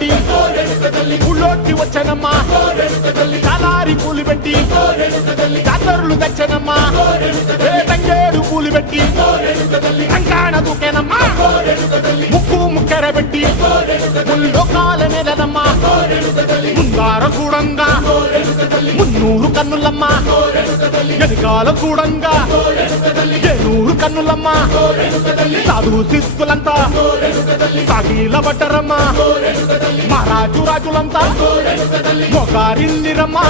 పెట్టి ఊళ్ళోకి వచ్చనమ్మా చాలారి పూలు పెట్టి జాతరులు తెచ్చనమ్మా తంగేడు పూలు పెట్టి కంకాణ దూకేనమ్మా ముక్కు ముక్కెర పెట్టి ముల్లోకాల నెలనమ్మా ముందార చూడంగా మున్నూరు కన్నులమ్మా వెనకాల చూడంగా ఏనూరు కన్నులమ్మా సాధు శిస్తులంతా సాగిల పడ్డరమ్మా మహారాజు రాజులంతా మొగారిందిరమ్మా